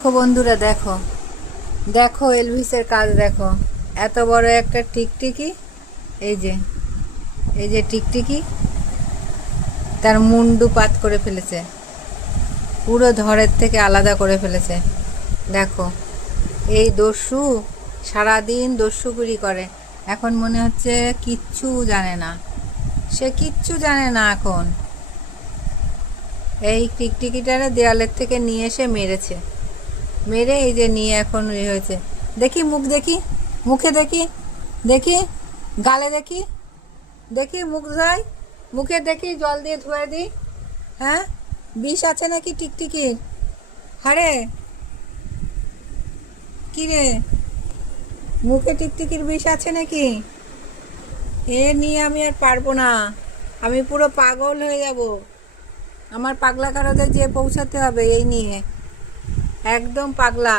দেখো বন্ধুরা, দেখো দেখো এলভিসের কাজ দেখো। এত বড় একটা টিকটিকি, এই যে এই যে টিকটিকি তার মুন্ডু পাত করে ফেলেছে, পুরো ধরের থেকে আলাদা করে ফেলেছে। দেখো, এই দস্যু সারাদিন দস্যুগিরি করে, এখন মনে হচ্ছে কিচ্ছু জানে না, সে কিচ্ছু জানে না। এখন এই টিকটিকিটারে দেয়ালের থেকে নিয়ে এসে মেরেছে, মেরে এই যে নিয়ে এখন হয়েছে। দেখি মুখ, দেখি মুখে, দেখি দেখি গালে, দেখি দেখি মুখ ধোয়, মুখে দেখি জল দিয়ে ধুয়ে দিই। হ্যাঁ, বিষ আছে নাকি টিকটিকির? হারে কি রে, মুখে টিকটিকির বিষ আছে নাকি? এ নিয়ে আমি আর পারবো না, আমি পুরো পাগল হয়ে যাব। আমার পাগলা কারোদের যে পৌঁছাতে হবে এই নিয়ে, একদম পাগলা।